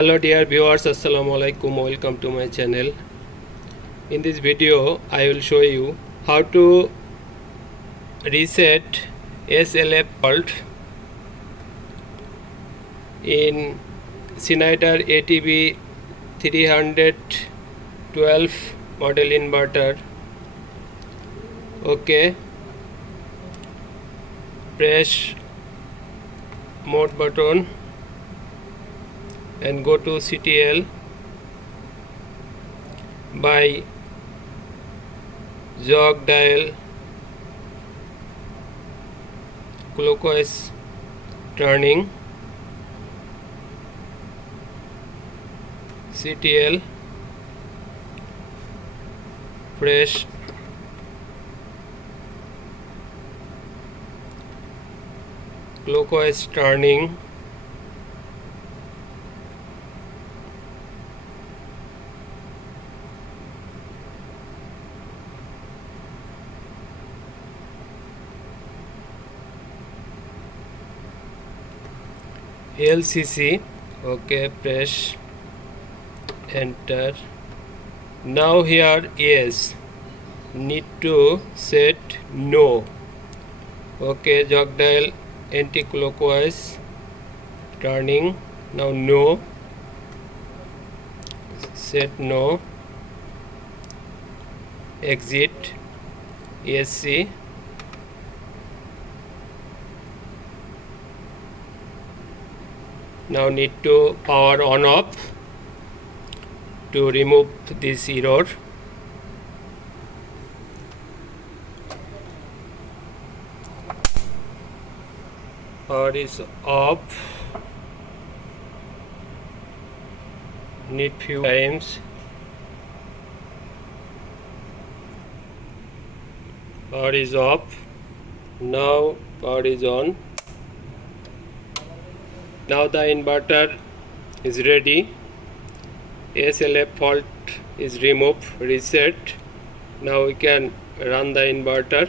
Hello dear viewers, assalamu alaikum, welcome to my channel. In this video I will show you how to reset SLF fault in Schneider ATV312 model inverter. Okay, press mode button and go to CTL by jog dial clockwise turning. CTL, press clockwise turning. LCC, okay, press enter. Now here yes, need to set no. Okay, jog dial anti-clockwise turning. Now no, set no, exit ESC. Now need to power on off to remove this error. Power is off. Need few times. Power is off. Now power is on. Now the inverter is ready. SLF fault is removed, reset. Now we can run the inverter.